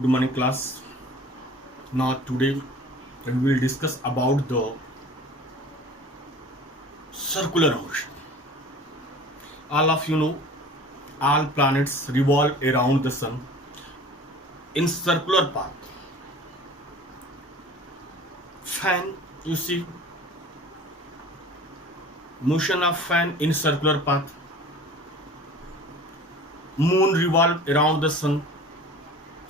Good morning, class. Now today we will discuss about the circular motion. All of you know all planets revolve around the sun in circular path. Fan, you see motion of fan in circular path. Moon revolve around the sun.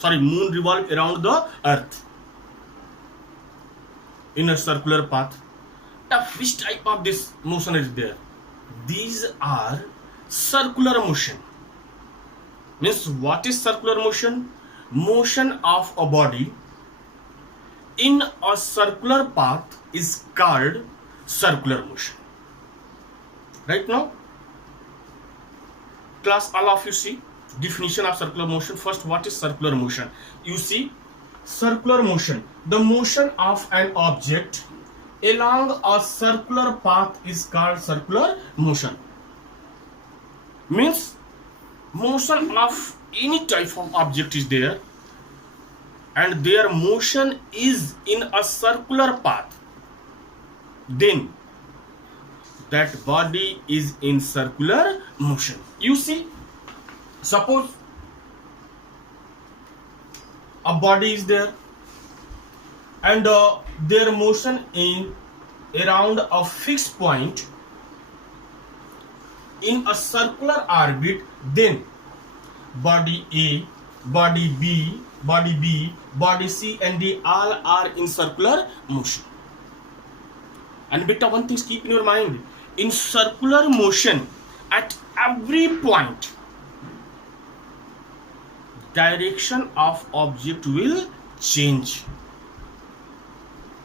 Moon revolve around the earth in a circular path. Now, which type of this motion is there? These are circular motion. Means what is circular motion? Motion of a body in a circular path is called circular motion. Right now, class, all of you see definition of circular motion. First, what is circular motion? You see, circular motion, the motion of an object along a circular path is called circular motion. Means motion of any type of object is there and their motion is in a circular path, then that body is in circular motion. You see, suppose a body is there and their motion in around a fixed point in a circular orbit, then body A, body B, body C and D all are in circular motion. And beta, one thing keep in your mind, in circular motion at every point direction of object will change.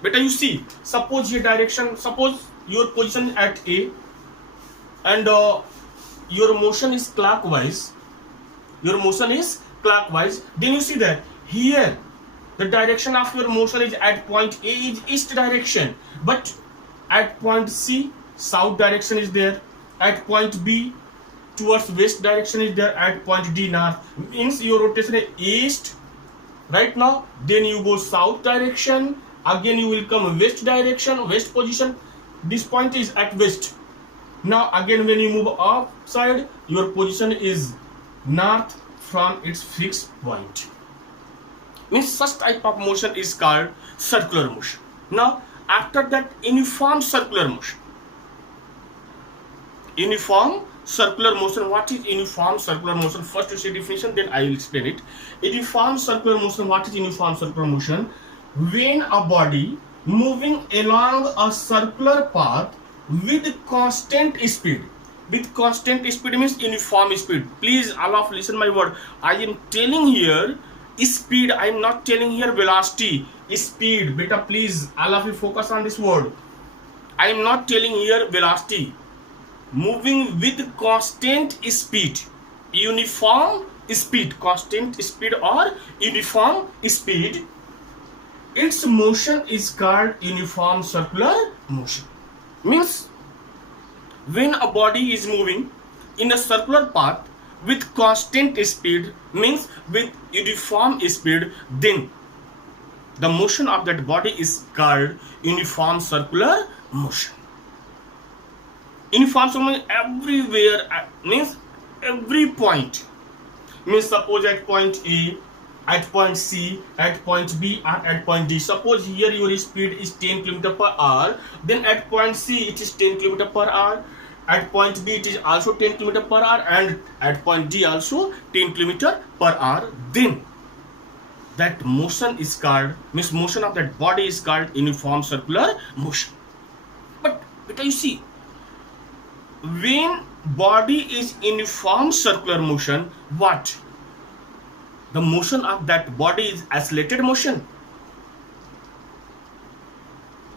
Beta, you see, suppose your direction, suppose your position at A and your motion is clockwise, then you see that here the direction of your motion is at point A is east direction, but at point C south direction is there, at point B towards west direction is there, at point D north. Means your rotation is east right now, then you go south direction, again you will come west direction, west position, this point is at west. Now again when you move upside, your position is north from its fixed point. Means such type of motion is called circular motion. Now after that, uniform circular motion. Uniform circular motion. What is uniform circular motion? First you see definition, then I will explain it. Uniform circular motion. What is uniform circular motion? When a body moving along a circular path with constant speed. With constant speed means uniform speed. Please all of listen my word. I am telling here speed. I am not telling here velocity. Speed. Beta, please all of you focus on this word. I am not telling here velocity. Moving with constant speed, uniform speed, constant speed or uniform speed, its motion is called uniform circular motion. Means when a body is moving in a circular path with constant speed, means with uniform speed, then the motion of that body is called uniform circular motion. Uniform circular motion everywhere, means every point. Means suppose at point A, at point C, at point B and at point D. Suppose here your speed is 10 km per hour, then at point C it is 10 km per hour, at point B it is also 10 km per hour and at point D also 10 km per hour. Then that motion is called, means motion of that body is called uniform circular motion. But you see, when body is in uniform circular motion, what? The motion of that body is accelerated motion.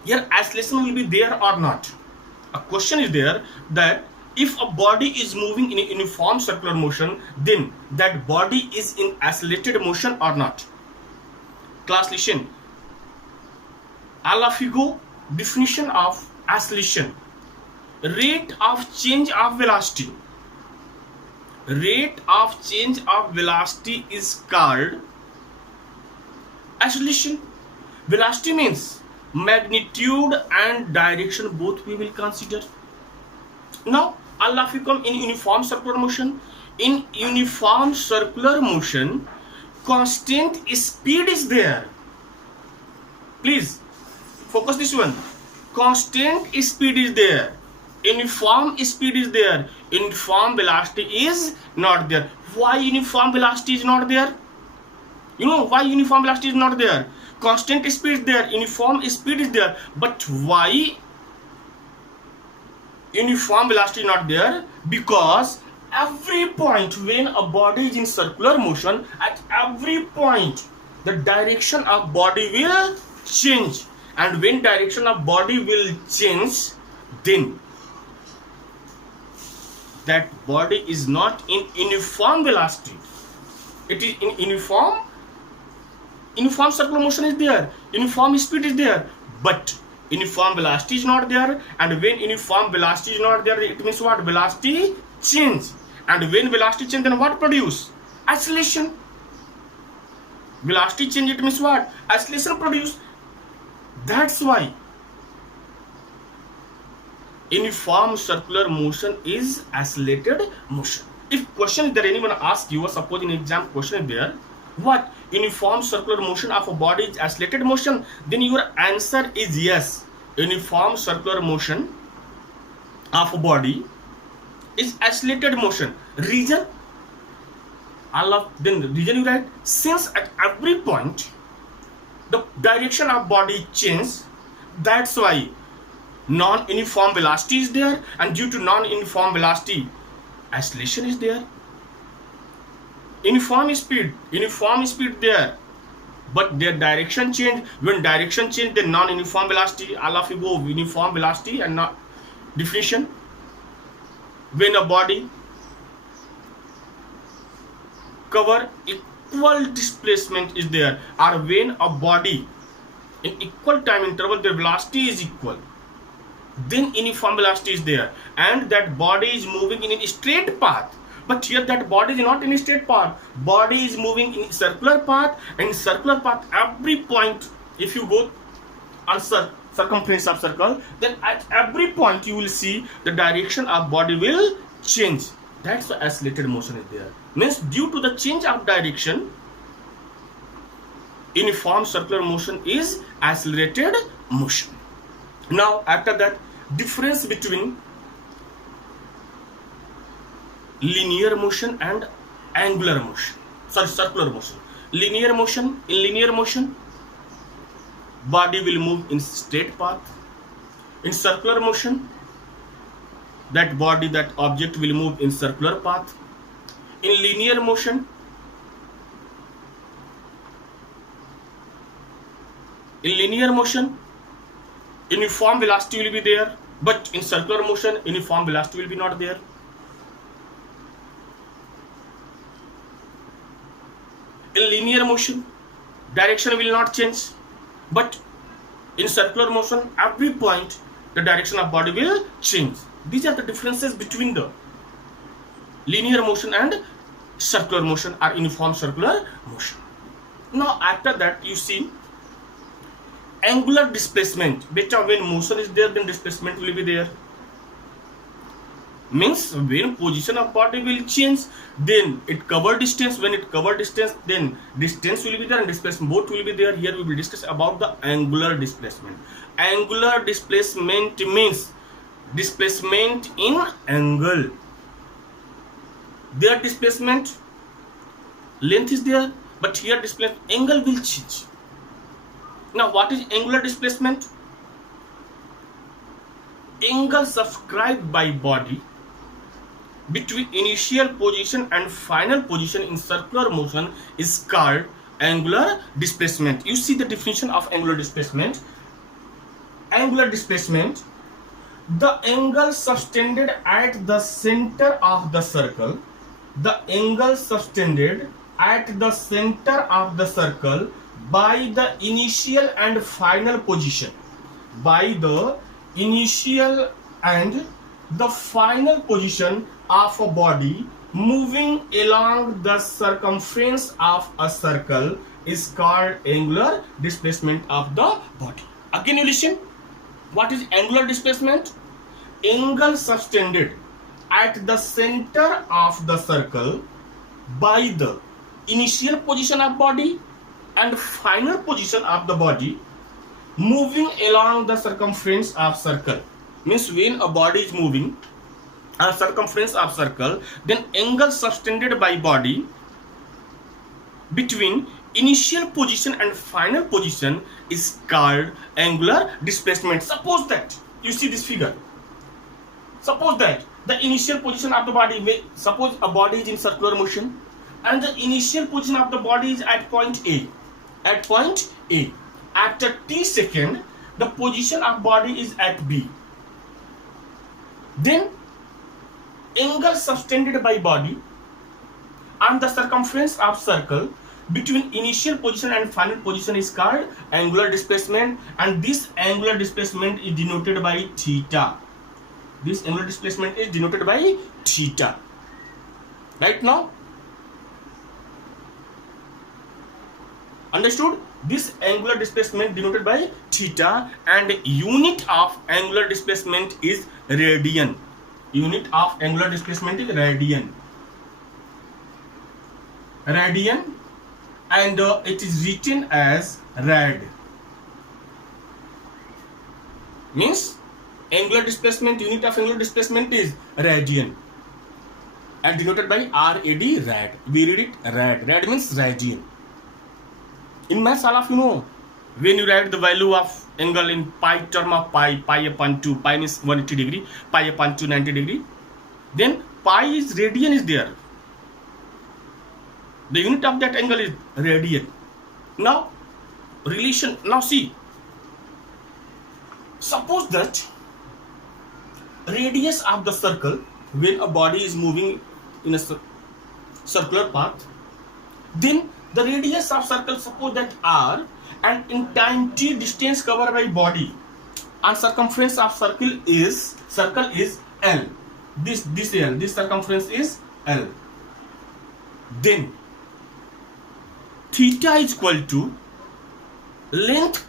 Here acceleration will be there or not? A question is there that if a body is moving in a uniform circular motion, then that body is in accelerated motion or not? Class, listen. All of you go. Definition of acceleration. Rate of change of velocity. Rate of change of velocity is called acceleration. Velocity means magnitude and direction, both we will consider. Now, Allah if you come in uniform circular motion. In uniform circular motion, constant speed is there. Please focus this one. Constant speed is there. Uniform speed is there. Uniform velocity is not there. Why uniform velocity is not there? You know why uniform velocity is not there? Constant speed is there. Uniform speed is there. But why uniform velocity is not there? Because every point when a body is in circular motion, at every point the direction of body will change, and when direction of body will change, then that body is not in uniform velocity. It is in uniform circular motion is there, uniform speed is there, but uniform velocity is not there. And when uniform velocity is not there, it means what? Velocity change. And when velocity change, then what produce? Acceleration. Velocity change, it means what? Acceleration produce. That's why uniform circular motion is accelerated motion. If question is there, anyone ask you, or suppose in exam question is there, what? Uniform circular motion of a body is accelerated motion, then your answer is yes. Uniform circular motion of a body is accelerated motion. Reason? Then the reason you write, since at every point the direction of body changes, that's why non-uniform velocity is there, and due to non-uniform velocity, acceleration is there. Uniform speed there, but their direction change. When direction change, then non-uniform velocity. All of you go uniform velocity and not definition. When a body cover equal displacement is there, or when a body in equal time interval their velocity is equal, then uniform velocity is there, and that body is moving in a straight path. But here that body is not in a straight path. Body is moving in circular path, and in circular path every point, if you go on circumference of circle, then at every point you will see the direction of body will change. That's why accelerated motion is there. Means due to the change of direction, uniform circular motion is accelerated motion. Now after that, difference between linear motion and angular motion. Circular motion. Linear motion, in linear motion, body will move in straight path. In circular motion, that body, that object will move in circular path. In linear motion, uniform velocity will be there, but in circular motion, uniform velocity will be not there. In linear motion, direction will not change, but in circular motion, every point the direction of body will change. These are the differences between the linear motion and circular motion or uniform circular motion. Now after that, you see angular displacement. Beta, when motion is there, then displacement will be there. Means when position of body will change, then it cover distance. When it cover distance, then distance will be there and displacement both will be there. Here we will discuss about the angular displacement. Angular displacement means displacement in angle. Their displacement length is there, but here displacement angle will change. Now what is angular displacement? Angle subscribed by body between initial position and final position in circular motion is called angular displacement. You see the definition of angular displacement. Angular displacement, the angle subtended at the center of the circle. The angle subtended at the center of the circle by the initial and final position. By the initial and the final position of a body moving along the circumference of a circle is called angular displacement of the body. Again you listen, what is angular displacement? Angle subtended at the center of the circle by the initial position of body and final position of the body moving along the circumference of circle. Means when a body is moving a circumference of circle, then angle subtended by body between initial position and final position is called angular displacement. Suppose that you see this figure. Suppose that the initial position of the body, suppose a body is in circular motion and the initial position of the body is at point A. At point A. After t second, the position of body is at B. Then angle subtended by body on the circumference of circle between initial position and final position is called angular displacement, and this angular displacement is denoted by theta. This angular displacement is denoted by theta. Right now? Understood? This angular displacement denoted by theta, and unit of angular displacement is radian. Unit of angular displacement is radian. Radian, and it is written as rad. Means angular displacement, unit of angular displacement is radian, and denoted by RAD, rad. We read it rad. Rad means radian. In maths, all of you know, when you write the value of angle in pi term of pi upon 2, pi means 180 degree, pi upon 2 90 degree, then pi is radian is there. The unit of that angle is radian. Now, relation, now see, suppose that radius of the circle, when a body is moving in a circular path, then the radius of circle, suppose that r, and in time t distance covered by body and circumference of circle is L. This L, this circumference is L. Then theta is equal to length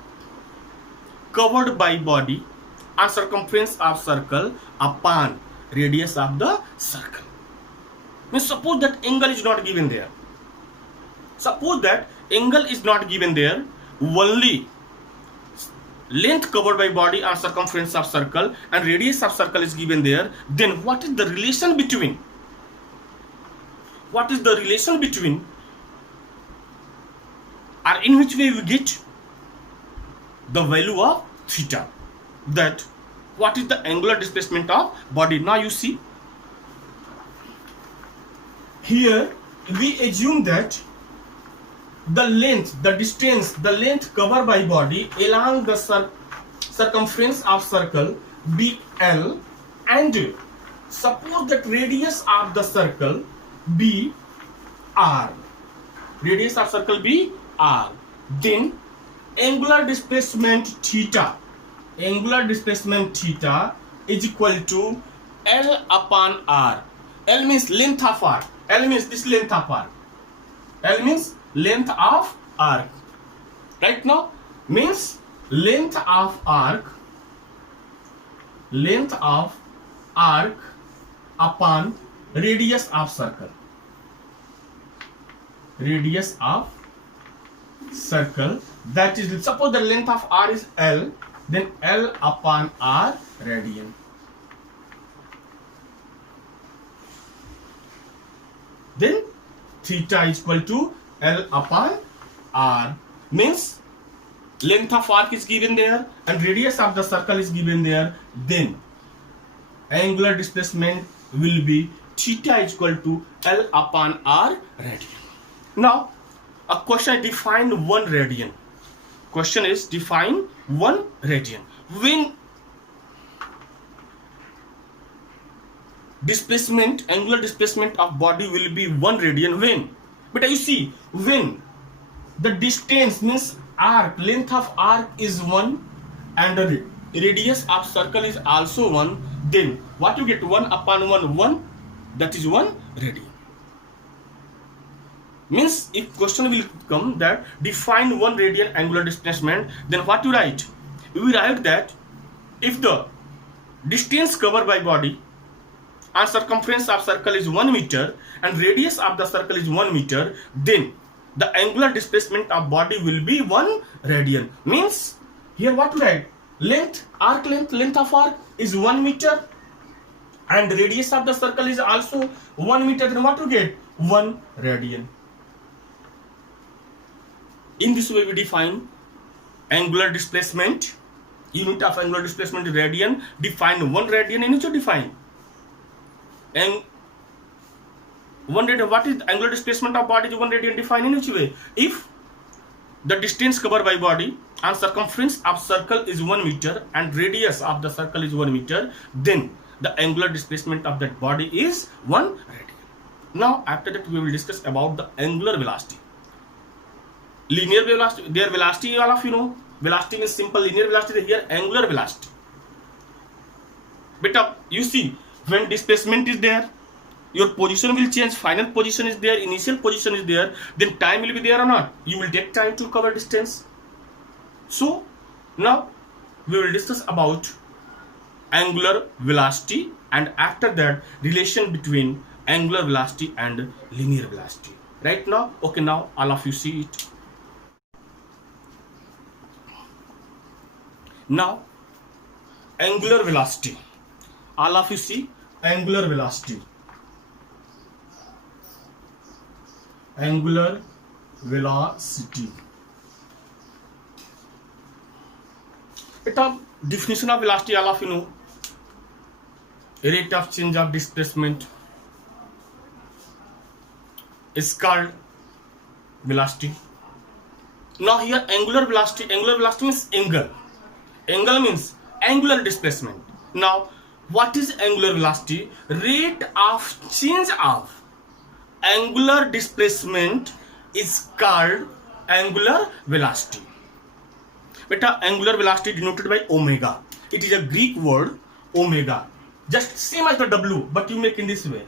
covered by body and circumference of circle upon radius of the circle. Means suppose that angle is not given there. Suppose that angle is not given there, only length covered by body and circumference of circle and radius of circle is given there, then what is the relation between? What is the relation between, or in which way we get the value of theta? That what is the angular displacement of body? Now you see, here we assume that the length, the distance, the length covered by body along the circumference of circle be L, and suppose that radius of the circle be R. Radius of circle be R. Then angular displacement theta is equal to L upon R. L means length of R. L means this length of R. L means length of arc. Right now, means length of arc upon radius of circle. Radius of circle, that is, suppose the length of R is L, then L upon R radian. Then theta is equal to L upon R, means length of arc is given there and radius of the circle is given there, then angular displacement will be theta is equal to L upon R radian. Now a question, define 1 radian. Question is define 1 radian. When displacement, angular displacement of body will be 1 radian, when? But you see, when the distance means arc, length of arc is 1 and the radius of circle is also 1, then what you get? 1 upon 1, 1, that is 1 radian. Means if question will come that define 1 radian angular displacement, then what you write? We write that if the distance covered by body and circumference of circle is 1 meter and radius of the circle is 1 meter, then the angular displacement of body will be 1 radian. Means here what to write? Length of arc is 1 meter and radius of the circle is also 1 meter. Then what to get? 1 radian. In this way we define angular displacement. Unit of angular displacement is radian. Define 1 radian and also define. And 1 radian, what is angular displacement of body? 1 radian define in which way? If the distance covered by body and circumference of circle is 1 meter and radius of the circle is 1 meter, then the angular displacement of that body is 1 radian. Now after that we will discuss about the angular velocity. Linear velocity, their velocity all of you know. Velocity is simple linear velocity. Here angular velocity. But you see, when displacement is there, your position will change. Final position is there, initial position is there, then time will be there or not. You will take time to cover distance. So now we will discuss about angular velocity, and after that relation between angular velocity and linear velocity. Right now, okay, now all of you see it. Now angular velocity, all of you see angular velocity. Angular velocity. It a definition of velocity, all of you know. Rate of change of displacement is called velocity. Now here angular velocity means angle. Angle means angular displacement. Now what is angular velocity? Rate of change of angular displacement is called angular velocity. Beta, angular velocity denoted by omega. It is a Greek word, omega. Just same as the W, but you make in this way.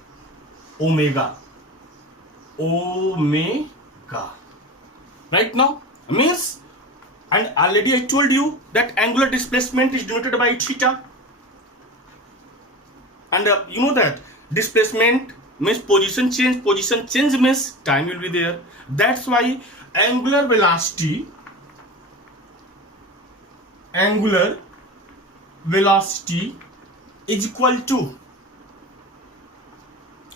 Omega. Omega. Right now means, and already I told you that angular displacement is denoted by theta. And you know that displacement means position change means time will be there. That's why angular velocity is equal to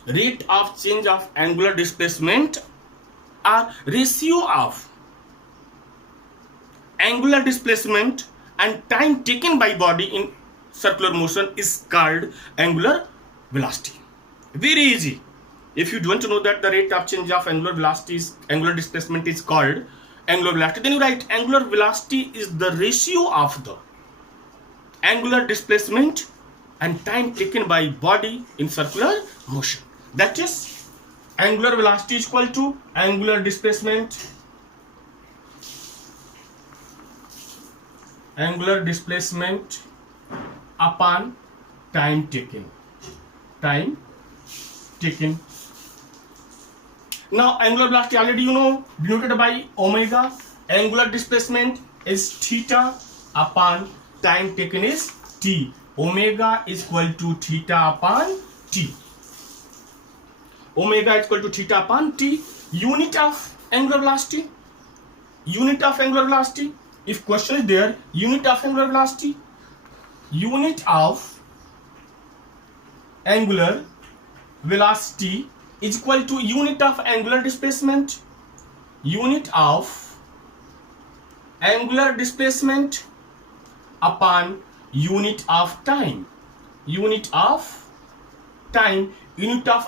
rate of change of angular displacement or ratio of angular displacement and time taken by body in circular motion is called angular velocity. Very easy. If you don't know that the rate of change of angular displacement is called angular velocity, then you write angular velocity is the ratio of the angular displacement and time taken by body in circular motion. That is, angular velocity is equal to angular displacement upon time taken. Now angular velocity already you know, denoted by omega. Angular displacement is theta upon time taken is t. Omega is equal to theta upon t. Omega is equal to theta upon t. Unit of angular velocity. If question is there, unit of angular velocity. Unit of angular velocity is equal to unit of angular displacement. Unit of angular displacement upon unit of time. Unit of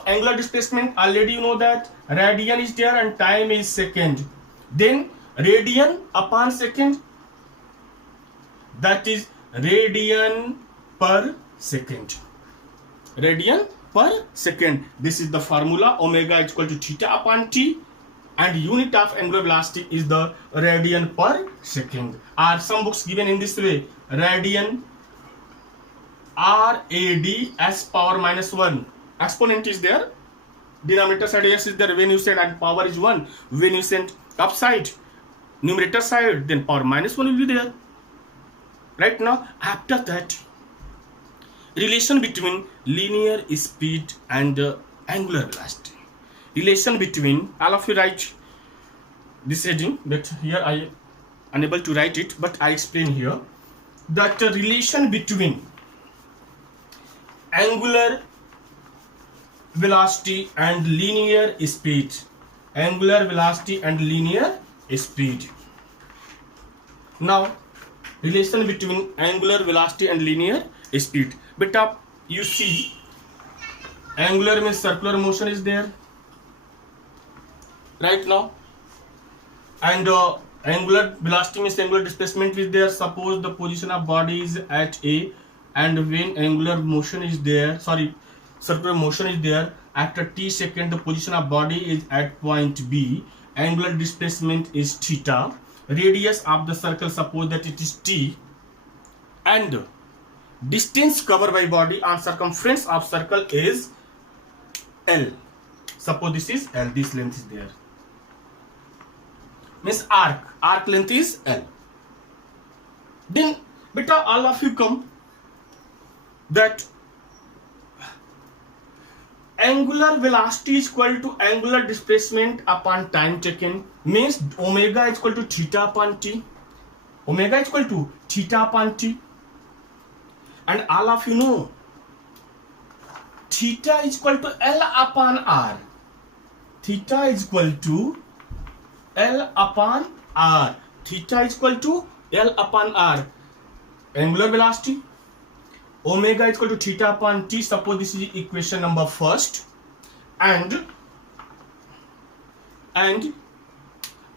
angular displacement, already you know that radian is there and time is second. Then radian upon second, that is radian per second. This is the formula. Omega is equal to theta upon t, and unit of angular velocity is the radian per second. Are some books given in this way? Radian, RAD s power minus 1. Exponent is there. denominator side s is there when you send, and power is 1 when you send upside numerator side, then power minus 1 will be there. Right now, after that, relation between linear speed and angular velocity. Relation between, all of you write this heading, but here I unable to write it, but I explain here that relation between angular velocity and linear speed. Angular velocity and linear speed. Now, relation between angular velocity and linear speed. Beta, you see, angular means circular motion is there right now, and angular velocity means angular displacement is there. Suppose the position of body is at A, and when angular motion is there, circular motion is there, after t second the position of body is at point B, angular displacement is theta, radius of the circle suppose that it is t, and distance covered by body on circumference of circle is L. Suppose this is L, this length is there. Means arc length is L. Then beta, all of you come that angular velocity is equal to angular displacement upon time taken, means omega is equal to theta upon t. Omega is equal to theta upon t. And all of you know theta is equal to L upon R. Theta is equal to L upon R. Theta is equal to L upon R. Angular velocity, omega is equal to theta upon t. Suppose this is equation number first, and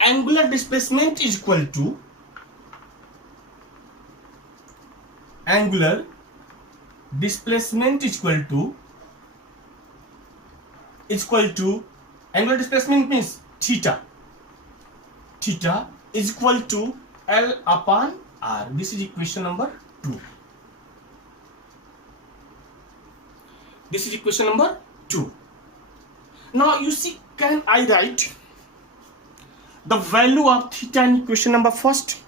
angular displacement is equal to angular displacement angular displacement means theta. Theta is equal to L upon R. This is equation number 2. This is equation number 2. Now you see, can I write the value of theta in equation number first?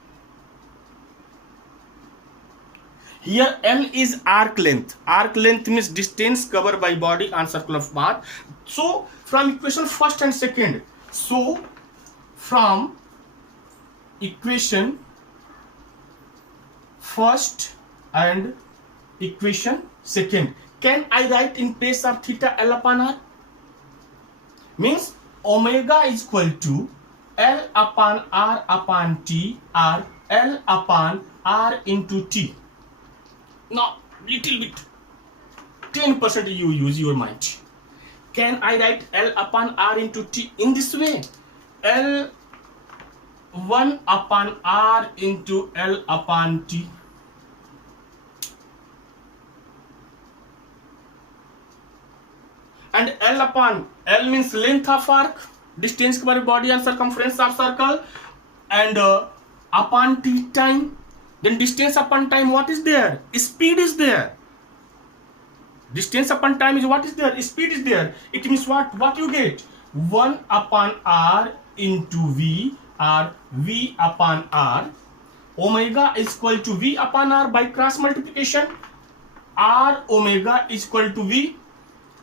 Here L is arc length. Arc length means distance covered by body on circular path. So from equation first and second, so from equation first and equation second, can I write in place of theta L upon R? Means omega is equal to L upon R upon T, or L upon R into T. Now, little bit, 10% you use your mind. Can I write L upon R into T in this way? L 1 upon R into L upon T. And L upon, L means length of arc, distance covered body and circumference of circle, and upon T time. Then distance upon time, what is there? Speed is there. Distance upon time is what is there? Speed is there. It means what? What you get? 1 upon R into V, or V upon R. Omega is equal to V upon R by cross multiplication. R omega is equal to V.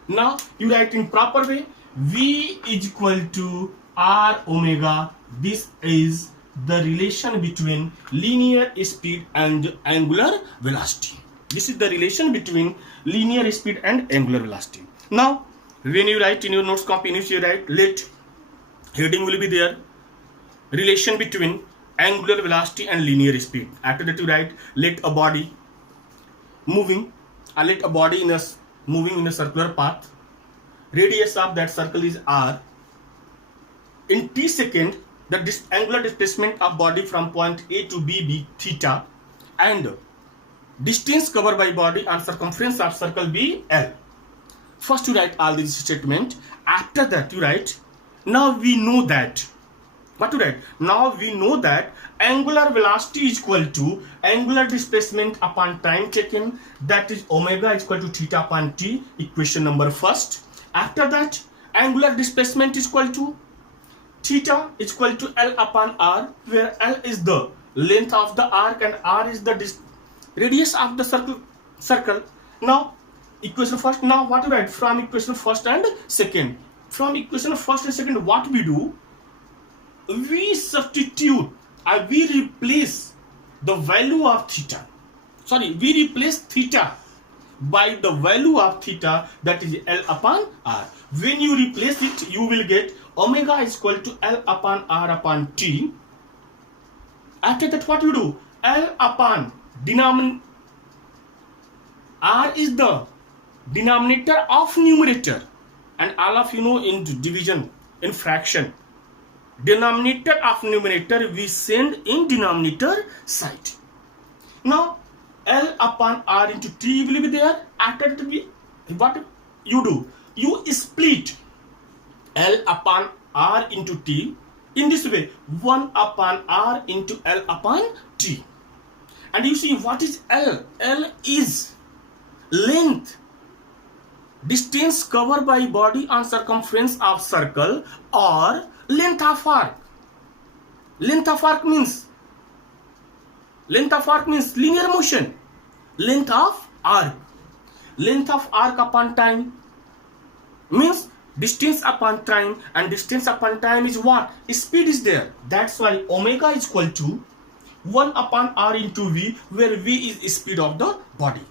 Now you write in proper way. V is equal to R omega. This is the relation between linear speed and angular velocity. This is the relation between linear speed and angular velocity. Now, when you write in your notes copy, you write, let, heading will be there, relation between angular velocity and linear speed. After that you write, let a body moving, let a body moving in a circular path. Radius of that circle is R. In t second, the angular displacement of body from point A to B be theta, and distance covered by body and circumference of circle be L. First you write all these statement. After that you write, now we know that, what to write? Now we know that angular velocity is equal to angular displacement upon time taken, that is omega is equal to theta upon t, equation number first. After that, angular displacement is equal to theta is equal to L upon R, where L is the length of the arc and R is the radius of the circle. Now equation first. Now what to write from equation first and second? From equation first and second, what we do? We substitute, we replace the value of theta. We replace theta by the value of theta, that is L upon R. When you replace it, you will get omega is equal to L upon R upon T. After that, what you do? L upon denominator. R is the denominator of numerator, and all of you know in division, in fraction, denominator of numerator we send in denominator side. Now L upon R into T will be there. After that, what you do? You split L upon R into T in this way, 1 upon R into L upon T. And you see, what is L? L is length, distance covered by body on circumference of circle, or length of arc. Length of arc means linear motion. Length of arc upon time means distance upon time, and distance upon time is what? Speed is there. That's why omega is equal to 1 upon R into V, where V is speed of the body.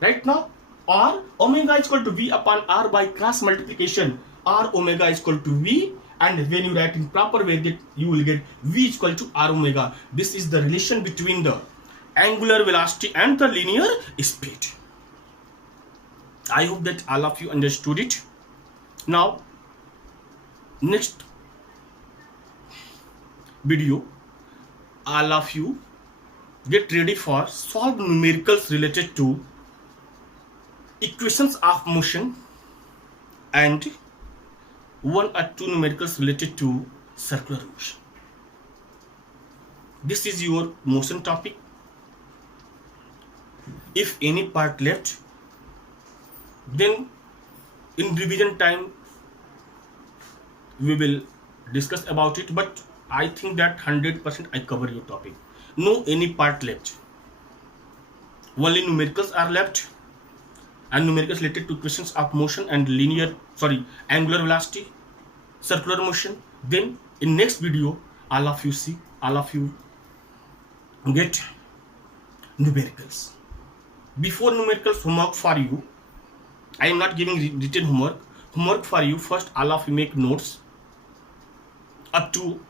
Right now, or omega is equal to V upon R by cross multiplication. R omega is equal to V, and when you write in proper way, you will get V is equal to R omega. This is the relation between the angular velocity and the linear speed. I hope that all of you understood it. Now, next video, all of you get ready for solve numericals related to equations of motion and 1 or 2 numericals related to circular motion. This is your motion topic. If any part left, then in revision time we will discuss about it, but I think that 100% I cover your topic. No any part left. Only numericals are left, and numericals related to equations of motion and angular velocity, circular motion. Then in next video, all of you get numericals. Before numericals, homework for you. I am not giving written homework. Homework for you. First, all of you make notes up to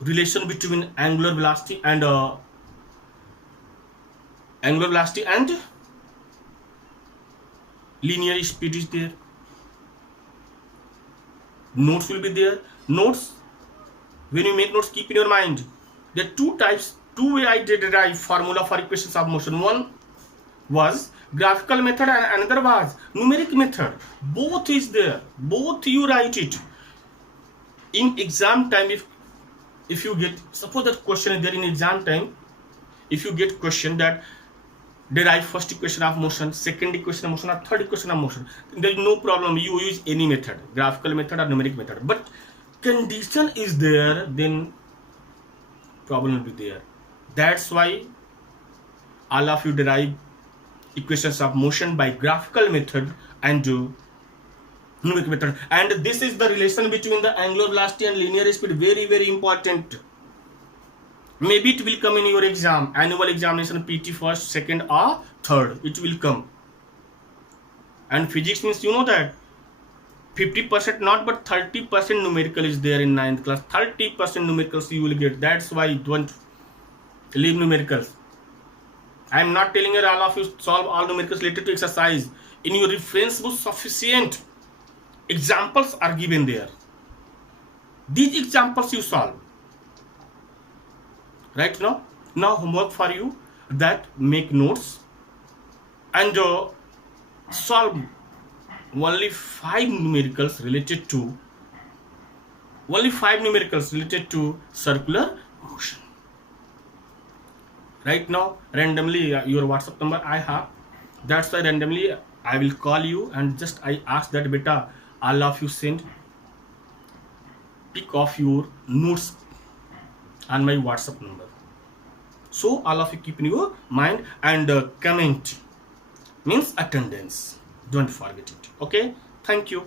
relation between angular velocity and linear speed is there. Notes will be there. Notes, when you make notes, keep in your mind there are two way I derive formula for equations of motion. One was graphical method and another was numeric method. Both is there. Both you write it. In exam time, if you get, suppose that question is there in exam time, if you get question that derive first equation of motion, second equation of motion, or third equation of motion, there is no problem. You use any method, graphical method or numeric method. But condition is there, then problem will be there. That's why all of you derive equations of motion by graphical method and numeric method. And this is the relation between the angular velocity and linear speed. Very, very important. Maybe it will come in your exam, annual examination, PT first, second or third. It will come. And physics means, you know that 50% not, but 30% numerical is there in 9th class. 30% numericals you will get. That's why don't leave numericals. I am not telling you all of you solve all numericals related to exercise. In your reference book, sufficient examples are given there. These examples you solve. Right now? Now homework for you, that make notes and solve only 5 numericals related to circular motion. Right now, randomly your WhatsApp number I have. That's why randomly I will call you and just I ask that beta, all of you send pic of your notes on my WhatsApp number. So all of you keep in your mind, and comment means attendance. Don't forget it. Okay. Thank you.